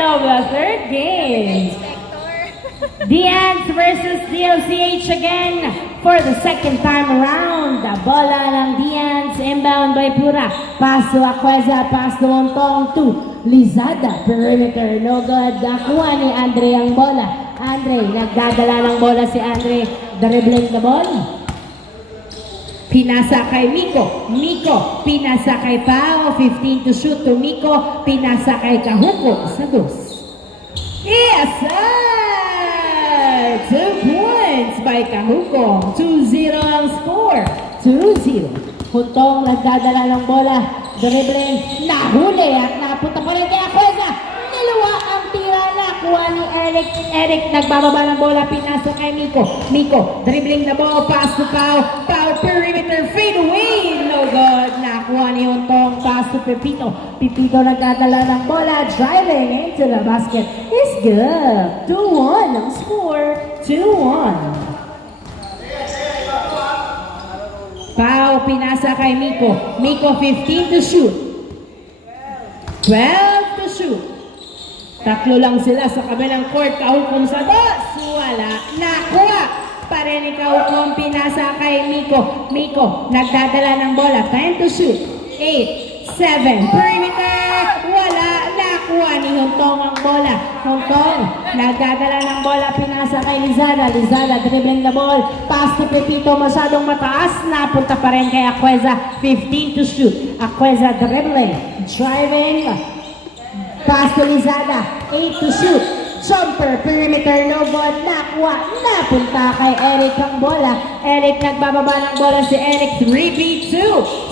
of the third game. Diaz versus DOCH again for the second time around. Bola ng Diaz, inbound by Pura. Pass to Aqueza, pass to Montong to Lizada. Perimeter, no good. Nakuha ni Andre ang bola. Andre, nagdadala ng bola si Andre. Dribbling the ball. Pinasa kay Miko. Miko, pinasa kay Pao. 15 to shoot to Miko. Pinasa kay Kahuko sa dos. Yes, sir! 2 points by Kahuko. 2-0 ang score. 2-0. Huntong nagdadala ng bola. Dribbling. Nahuli at napunta pa rin kay Aqueza. Niluwa ang tira. Nakuha ni Eric. Eric nagbababa ng bola. Pinasa kay Miko. Miko, dribbling the ball. Pass to Pao. Pao, perimeter. Fade away. No good. Nakuha ni Huntong. Pass to Pepito. Pepito nagdadala ng bola. Driving into the basket. It's good. 2-1 ang score. 2-1. Pao, pinasa kay Miko. Miko, 15 to shoot. 12 to shoot. Tatlo lang sila sa kabilang court. Kahukom sa dos. Wala. Nakuha pa rin ni Kahukom. Pinasa kay Miko. Miko, nagdadala ng bola. 10 to shoot. 8, 7. Perimeter. Wala. Nakuha ni Huntong ang bola. Huntong, nagdadala ng bola. Pinasa kay Lizada. Lizada, dribbling the ball. Pass to Pepito. Masyadong mataas. Napunta pa rin kay Aqueza. 15 to shoot. Aqueza dribbling. Driving. Pass to Lizada. 8 to shoot. Jumper, perimeter, no good. Nakuha. Napunta kay Eric ang bola. Eric, nagbababa ng bola si Eric. 3v2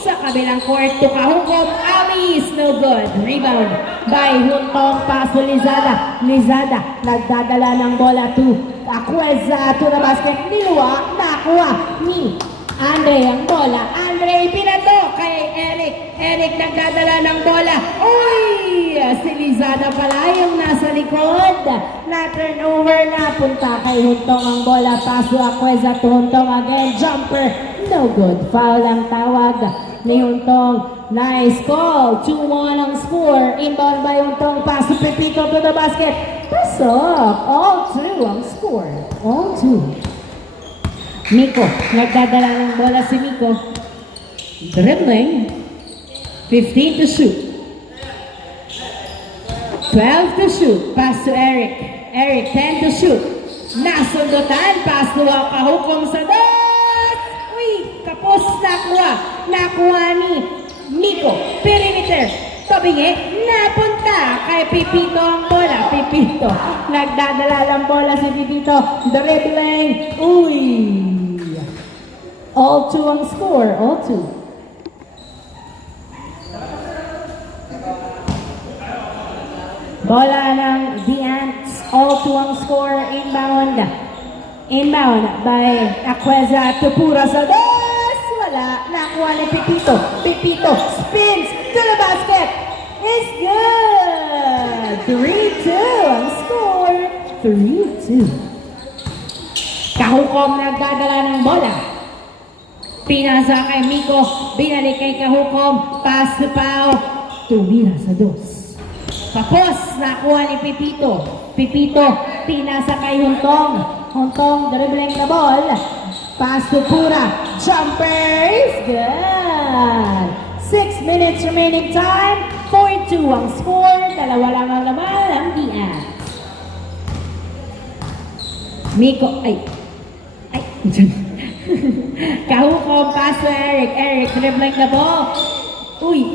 sa kabilang court to Kahukom. Alis, no good. Rebound by Huntong. Pass to Lizada. Lizada, nagdadala ng bola to Aqueza to the basket. Niluwa. Nakuha ni Andre ang bola. Andre, pinato kay Eric. Eric nagdadala ng bola. Uy! Si Lizada pala yung nasa likod. Na-turnover na. Punta kay Huntong ang bola. Pass to Aqueza to Huntong again. Jumper. No good. Foul ang tawag ni Huntong. Nice call. 2-1 ang score. Inbound by Huntong. Pass to Pepito to the basket. Pasok. All 2 ang score. All 2. Miko, nagdadala ng bola si Miko. Dribbling. 15 to shoot. 12 to shoot. Pass to Eric. Eric, 10 to shoot. Nasundutan. Pass to Kahukom sa dos. Uy, kapos nakuha. Nakuha ni Miko. Perimeter. Tabingi. Napunta kay Pepito ang bola. Pepito. Nagdadala ng bola si Pepito. Dribbling. Uy. All 2 ang score. All 2. Bola ng Diaz. All 2 ang score. Inbound. Inbound by Aqueza to Pura sa dos. Wala. Nakuha ni Pepito. Pepito spins to the basket. It's good. 3-2 ang score. 3-2. Kahukom nagdadala ng bola. Pinasa kay Miko. Binalik kay Kahukom. Pass to Pao. Tumira sa dos. Tapos, nakuha ni Pepito. Pepito, pinasa kay Huntong. Huntong, dribbling the ball. Pass to Pura. Jumper is good. 6 minutes remaining time. 4-2 ang score. Dalawa lang ang laban ang Diaz. Miko, ay. Kahukom, pass to Eric. Eric, dribbling the ball. Uy,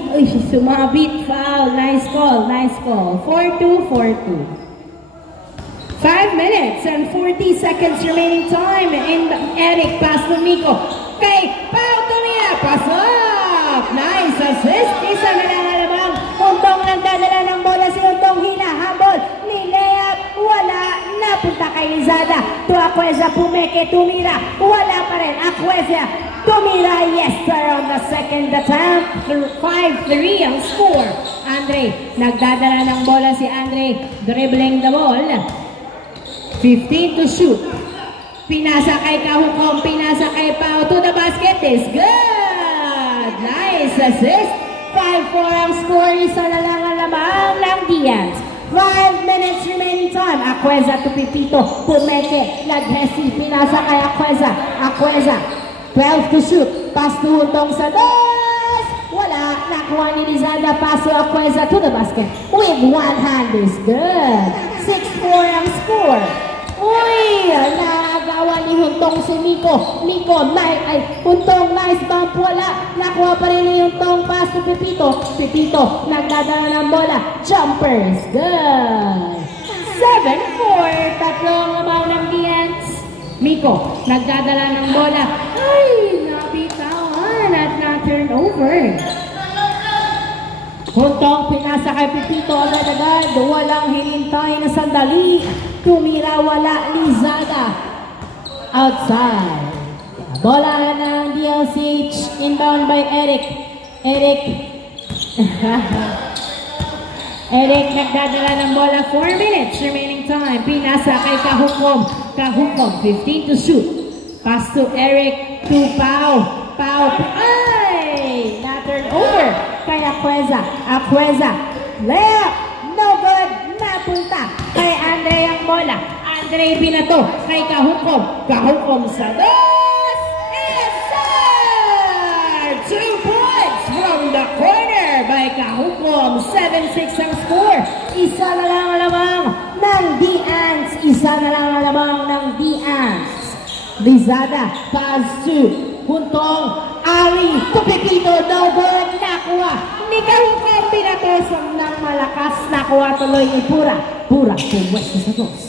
sumabit. Foul. Nice call, nice call. 4-2, 4-2. 5 minutes and 40 seconds remaining time. In Eric, pass to Miko. Kay Pao Tumira, pass up. Nice assist. Isa na lang alamang. Huntong nagdadala ng bola si Huntong. Hinahabol. Nilayap. Wala. Napunta kay Lizada. To Aqueza. Pumeke. Tumira. Wala pa rin. Aqueza. Tumira. Yes sir on the second attempt. 5-3 ang score. Andre. Nagdadala ng bola si Andre. Dribbling the ball. 15 to shoot. Pinasa kay Kahukom. Pinasa kay Pao. To the basket is good. Nice assist. 5-4 ang score. Isa na lang ang lamang ng Diaz. 5 minutes remaining time. Aqueza to Pipito. Pumeke. Naghesi. Pinasa kay Aqueza. Aqueza. 12 to shoot. Pass to Huntong sa dos. Wala. Nakuha ni Lizada. Pass to Aqueza to the basket. With one hand is good. 6-4 ang score. Uy! Nagawa ni Huntong si Miko. Miko, Huntong, nice bump. Wala. Nakuha pa rin ni Huntong. Pass to Pipito. Pipito, nagdadala ng bola. Jumpers. Good. 7-4. Tatlong labaw ng Giants. Miko, nagdadala ng bola. Ay, napitawan at na-turnover. Huntong pinasa kay Pipito agad-agad. Walang hinintay na sandali. Tumira, wala. Lizada. Outside. Bola ng DLCH. Inbound by Eric. Eric. Eric nagdadala ng bola. 4 minutes remaining time. Pinasa kay Kahukom. Kahukom, 15 to shoot. Pass to Eric. To Pau. Pau. Ay! Na-turn over. Kay Aqueza. Aqueza. Layup. No good. Napunta. Kay Andre ang bola. Andre binato. Kay Kahukom. Kahukom sa dos. Inside! 2 points from the corner by Kahukom. 7-6 ang score. Isa na lang ang lamang ng D-Ants. Isa na lang ang lamang ng D-Ants. Lizada. Pass to Huntong. Ali. Pupipito. No good. Nakuha. Ni Kahukom pinatosong ng malakas. Nakuha tuloy ni Pura. Pura. Pumwesto sa dos.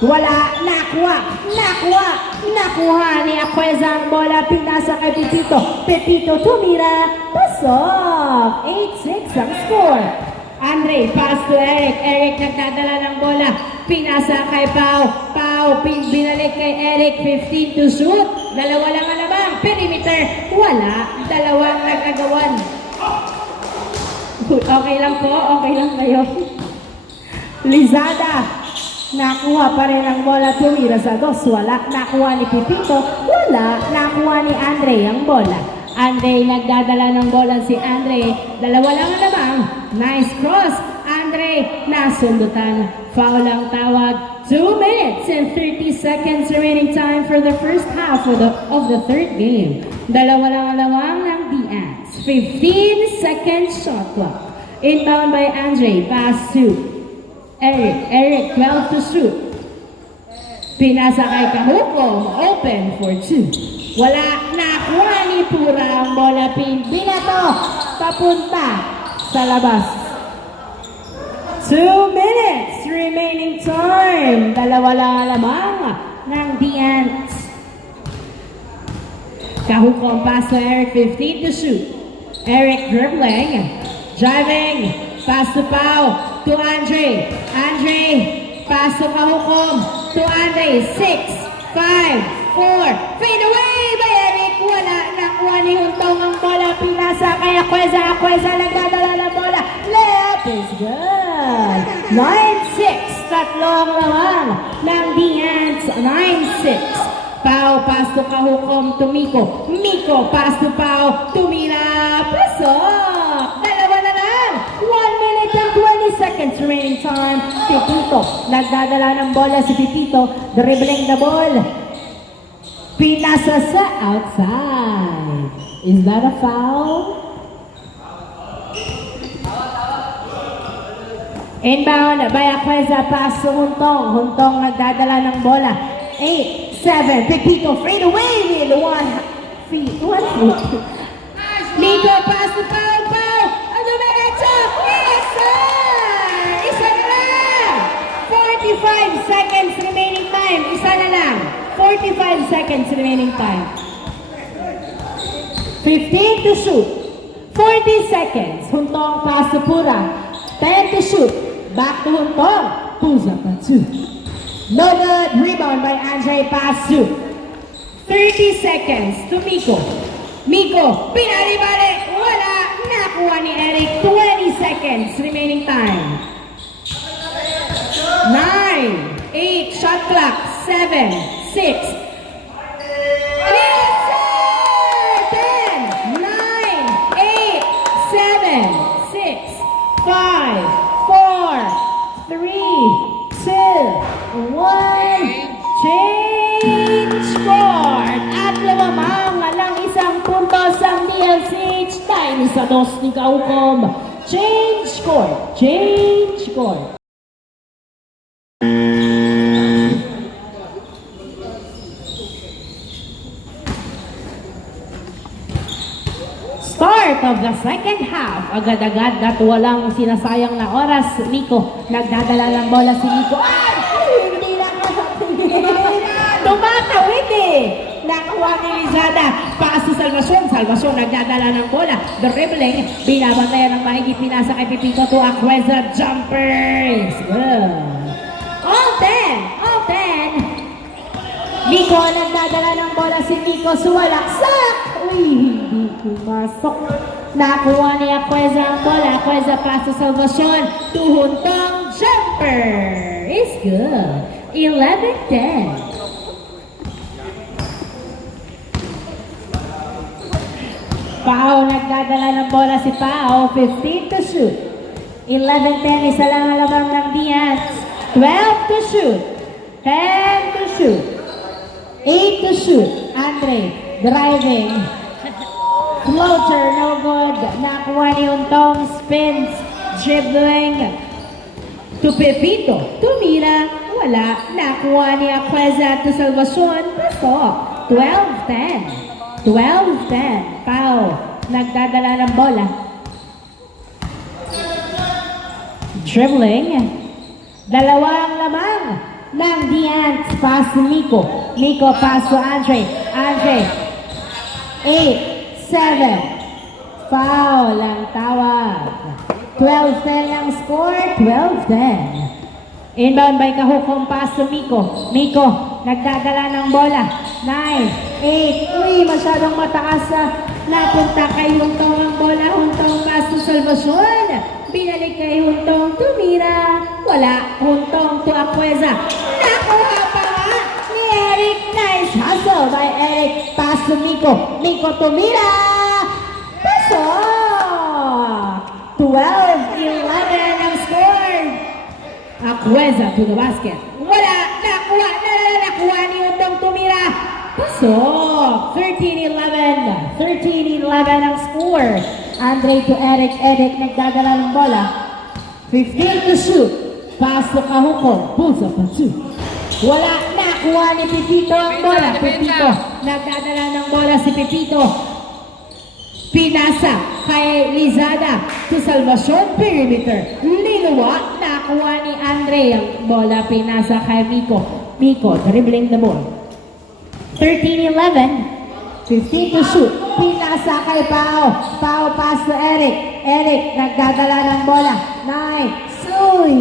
Wala. Nakuha. Nakuha. Nakuha ni Aqueza ang bola. Pinasa kay Pipito. Pipito tumira. Pasok. 8-6 ang score. Andre, pass to Eric. Eric nagdadala ng bola. Pinasa kay Pau. Pau, binalik kay Eric. 15 to shoot. Dalawa lang ang labang. Perimeter. Wala. Dalawang nagagawan. Okay lang po. Okay lang kayo. Lizada. Nakuha pa rin ang bola. Tumira sa dos. Wala. Nakuha ni Pipito. Wala. Nakuha ni Andre ang bola. Andre, nagdadala ng bola si Andre. Dalawa lang ang lamang. Nice cross. Andre, nasundutan. Foul ang tawag. 2 minutes and 30 seconds remaining time for the first half of the third game. Dalawa lang ang lamang ng D-Ants. 15 seconds shot clock. Inbound by Andre. Pass to Eric. Eric, 12 to shoot. Pinasa kay Kahukom. Open for 2. Wala. Nakuha ni Pura ang bola. Binato. Papunta sa labas. 2 minutes remaining time. Dalawa lang ang lamang ng D-Ants. Kahukom pass to Eric. 15 to shoot. Eric dribbling. Driving. Pass to Pau. To Andre. Andre. Pass to Kahukom. To Andre. 6, 5, 4. Fade away by Eric. Wala. Nakuha ni Huntong ang bola. Pinasa kay Aqueza. Aqueza nagdadala ng bola. Layup is good. 9-6. Tatlong lamang ng D-Ants. 9-6. Pau, pass to Kahukom to Miko. Miko, pass to Pau. Tumira. Pasok. Dalawa na lang. 1 minute and 20 seconds remaining time. Pipito. Nagdadala ng bola si Pipito. Dribbling the ball. Pinasa sa outside. Is that a foul? Inbound by Aqueza. Pass to Huntong. Huntong nagdadala ng bola. 8, 7. Pipito fade away with 1 feet. 1 foot. Miko pass to Pau. Pau. Ano ba na chop? Yes, sir! Isa na lang. 45 seconds remaining time. Isa na lang. 45 seconds remaining time. 15 to shoot. 40 seconds. Huntong pass to Pura. 10 to shoot. Back to Huntong. Pulls up at 2. No good. Rebound by Andre. Pass to 30 seconds to Miko. Miko. Pinali-balik. Wala. Nakuha ni Eric. 20 seconds remaining time. 9, 8. Shot clock. 7, 6. Yes, sir! 10, 9, 8, 7, 6, 5, 4, 3, sa 2 ni Kaukom. Change court. Change court. Start of the second half. Agad-agad at walang sinasayang na oras. Miko, nagdadala ng bola si Miko. Ay! Hindi na tumatawid eh. Nakuha ni Lizada. Paas sa Salvacion. Salvacion nagdadala ng bola. Dribbling. Binabantayan ng mahigit. Pinasa kay Pipito to Aqueza. Jumpers. Good. All 10. All 10. Miko nagdadala ng bola si Miko. Suwalaksak. Uy, hindi pumasok. Nakuha ni Aqueza ang bola. Aqueza pass to Salvacion. Tuhuntong jumper. Is good. 11-10. Pao nagdadala ng bola si Pao. 15 to shoot. 11-10. Isa lang ang labang ng Diaz. 12 to shoot. 10 to shoot. 8 to shoot. Andre driving. Floater, no good. Nakuha ni Untong. Spins. Dribbling. To Pepito. Tumira. Wala. Nakuha ni Aqueza to Salvacion. Pasok. 12-10. 12-10. Pao. Nagdadala ng bola. Dribbling. Dalawang lamang ng Diaz. Pass to Miko. Miko pass to Andre. Andre. 8, 7. Foul ang tawag. 12-10 ang score. 12-10. Inbound by Kahukom, pass to Miko. Miko, nagdadala ng bola. 9, 8, uy, masyadong mataas na napunta kay Huntong ang bola. Huntong pass to Salvacion. Binalik kay Huntong, tumira. Wala, Huntong to Aqueza. Nakuha pa nga ni Eric. Nice hustle by Eric. Pass to Miko. Miko tumira. Pasok. 12-11 ang score. Aqueza to the basket. Wala! Nakuha ni Untong tumira. Pasok! 13-11. 13-11 ang score. Andre to Eric. Eric nagdadala ng bola. 15 to shoot. Pass to Kahukom. Pulls up and shoot. Wala! Nakuha ni Pepito ang bola. Pepito. Nagdadala ng bola si Pepito. Pinasa kay Lizada to Salvacion perimeter. Liluwa, nakuha ni Andre ang bola. Pinasa kay Miko. Miko dribbling the ball. 13-11. 15 to shoot. Pinasa kay Pao. Pao pass to Eric. Eric nagdadala ng bola. 9. Suy.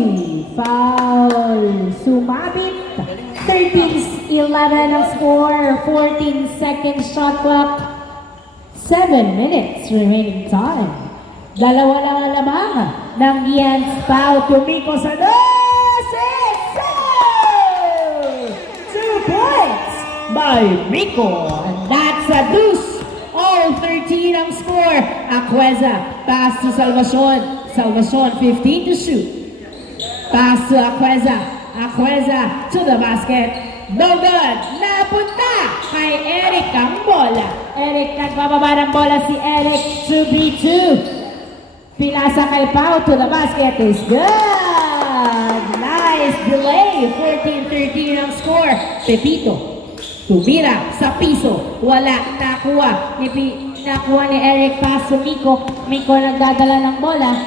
Foul. Sumabit. 13-11 ang score. 14 seconds shot clock. 7 minutes remaining time. Dalawa lang ang lamang ng Giants. Pao to Miko sa 2 points by Miko. And that's a deuce. All 13 ang score. Aqueza pass to Salvacion. Salvacion 15 to shoot. Pass to Aqueza. Aqueza to the basket. No good. Napunta kay Eric ang bola. Eric nagbababa ng bola si Eric. 2v2. Pinasa kay Pao to the basket is good. Nice delay. 14-13 ang score. Pepito. Tumira sa piso. Wala. Nakuha ni Eric. Pass to Miko. Miko nagdadala ng bola.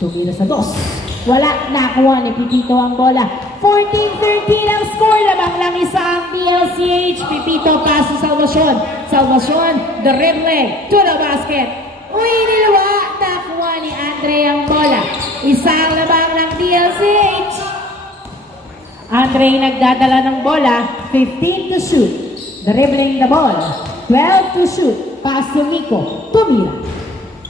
Tumira sa 2. Wala, nakuha ni Pipito ang bola. 14-13 ang score. Lamang lang isa ang PLCH. Pipito pass to Salvacion. Salvacion, dribbling to the basket. Uy, niluwa. Nakuha ni Andre ang bola. Isang lamang ng PLCH. Andre nagdadala ng bola. 15 to shoot. Dribbling the ball. 12 to shoot. Pass to Miko. Tumira.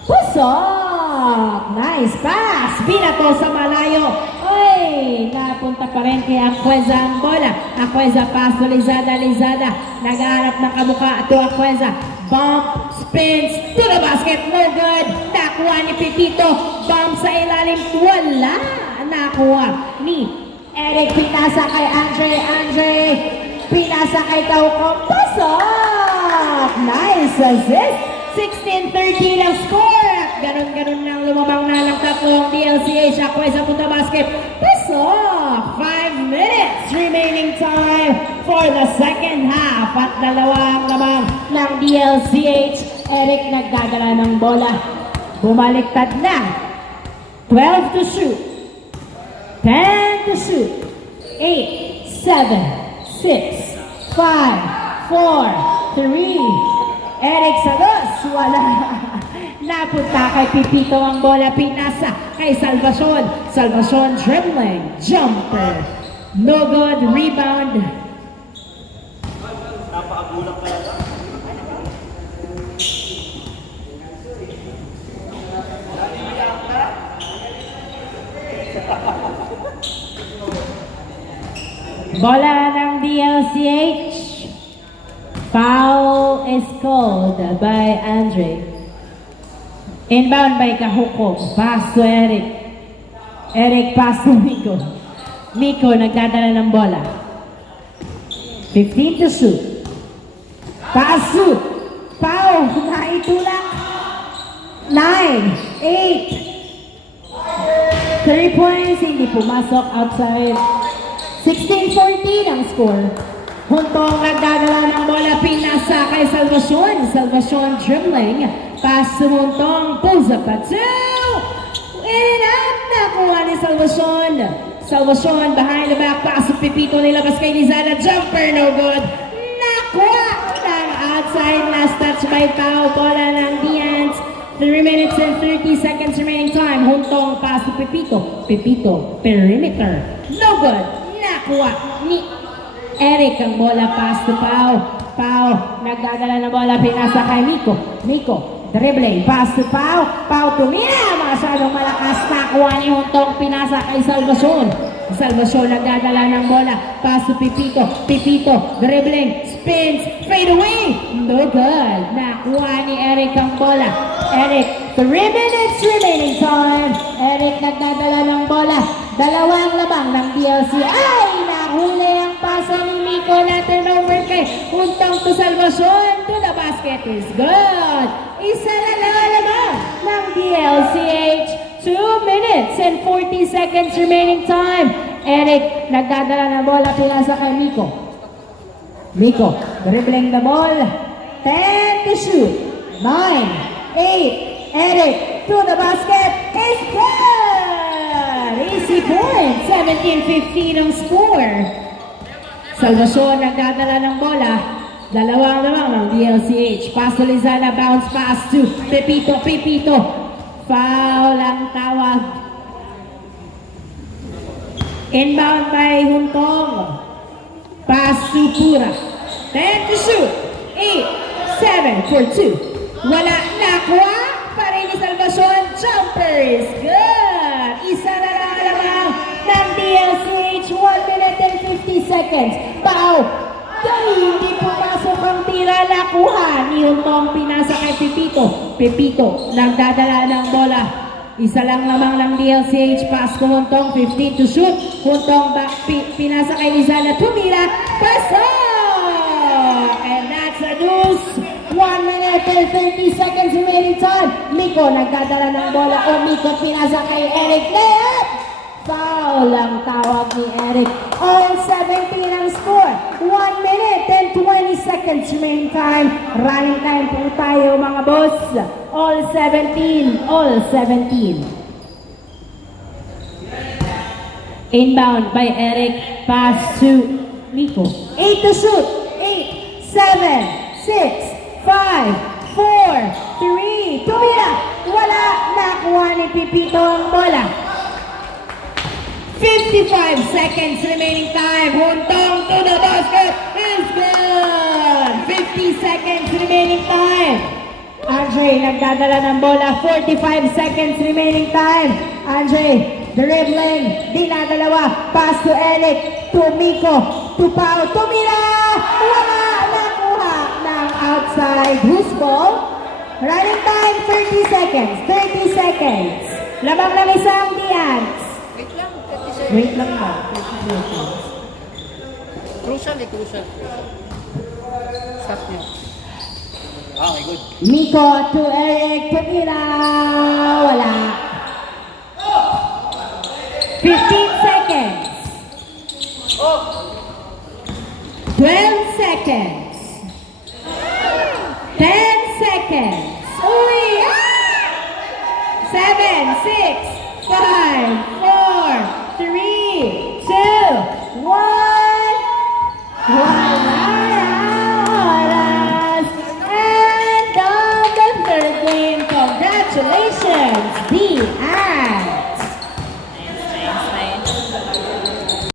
Pasok! Nice pass! Binato sa malayo. Oy! Napunta pa rin kay Aqueza ang bola. Aqueza pass to Lizada. Lizada nag-aarap ng kabuka to Aqueza. Bump, spins to the basket. No good. Nakuha ni Pepito. Bump sa ilalim. Wala. Nakuha ni Eric. Pinasa kay Andre. Andre. Pinasa kay Kaukom. Pasok! Nice assist. 16-13 ang score. Ganon-ganon lang lumabang na ng tatlong DLCH. Ako ay sa punta basket. Pasok! 5 minutes remaining time for the second half. At dalawang lamang ng DLCH. Eric nagdadala ng bola. Bumaliktad na. 12 to shoot. 10 to shoot. 8, 7, 6, 5, 4, 3. Eric Salos, wala. Napunta kay Pipito ang bola, pinasa kay Salvacion. Salvacion dribbling, jumper. No good, rebound. Napakagulang talaga. Bola ng DLCH. Foul is called by Andre. Inbound by Kahuko. Pass to Eric. Eric pass to Miko. Miko nagdadala ng bola. 15 to shoot. Pass shoot. Foul. Naitulak. 9, 8. 3 points. Hindi pumasok outside. 16-14 ang score. Huntong nagdadala ng bola, pinasa kay Salvacion. Salvacion dribbling. Pass to Huntong. Pulls up at 2. In and out. Nakuha ni Salvacion. Salvacion behind the back. Pass to Pipito. Nilabas kay Lizana. Jumper no good. Nakuha ng outside. Last touch by foul. Bola ng Dians. 3 minutes and 30 seconds remaining time. Huntong pass to Pipito. Pipito. Perimeter. No good. Nakuha ni Eric ang bola, pass to Pau. Pau, nagdadala ng bola, pinasa kay Miko. Miko, dribbling, pass to Pau. Pau tumira, masyadong malakas. Nakuha ni Huntong, pinasa kay Salvacion. Salvacion nagdadala ng bola, pass to Pipito. Pipito, dribbling, spins, fade away. No good. Nakuha ni Eric ang bola. Eric, 3 minutes remaining time. Eric nagdadala ng bola. Dalawang labang ng DLC. Ay, nahuli ang pasa ni Miko na turnover kay Huntong to Salvacion. To the basket is good. Isa na lamang ng DLCH. 2 minutes and 40 seconds remaining time. Eric, nagdadala ng bola, pinasa kay Miko. Miko, dribbling the ball. 10 to shoot. 9, 8. Eric, to the basket. It's good! Easy point. 17-15 ang score. Salvacion nagdadala ng bola. Dalawang lamang ng DLCH. Pass to Lizana. Bounce pass to Pepito. Pepito. Foul ang tawag. Inbound by Huntong. Pass to Pura. 10 to shoot. 8, 7 for 2. Wala. Nakuha. Pare ni Salvacion. Jumper is good. Isa na lamang ng DLCH. 1 minute and 50 seconds. Pau. Dahil hindi pumasok ang tira. Nakuha ni Huntong, pinasa kay Pepito. Pepito. Nagdadala ng bola. Isa lang lamang ng DLCH. Pass to Huntong. 15 to shoot. Huntong pinasa kay Lizana. Tumira. Pasok! And that's a deuce. 1 minute and 30 seconds remaining time. Miko nagdadala ng bola. O Miko pinasa kay Eric. Layup! Foul ang tawag ni Eric. All 17 ang score. 1 minute and 20 seconds remaining time. Running time po tayo mga boss. All 17. All 17. Inbound by Eric. Pass to Miko. 8 to shoot. 8, 7, 6. 5, 4, 3, tumira! Wala! Nakuha ni Pipito ang bola. 55 seconds remaining time. Huntong to the basket is good! 50 seconds remaining time. Andre nagdadala ng bola. 45 seconds remaining time. Andre dribbling. Dinadalawa. Pass to Eric. To Miko. To Pau. Tumira! Wala! Outside. Who's ball? Running time, 30 seconds. 30 seconds. Labang ng isang Dians. Wait lang, 30 seconds. Wait lang ba? 30 seconds. Crucial. Stop nyo. Okay, good. Miko to Eric Tepila. Wala. 15 seconds. 12 seconds. 10 seconds. Uy! Ah! 7, 6,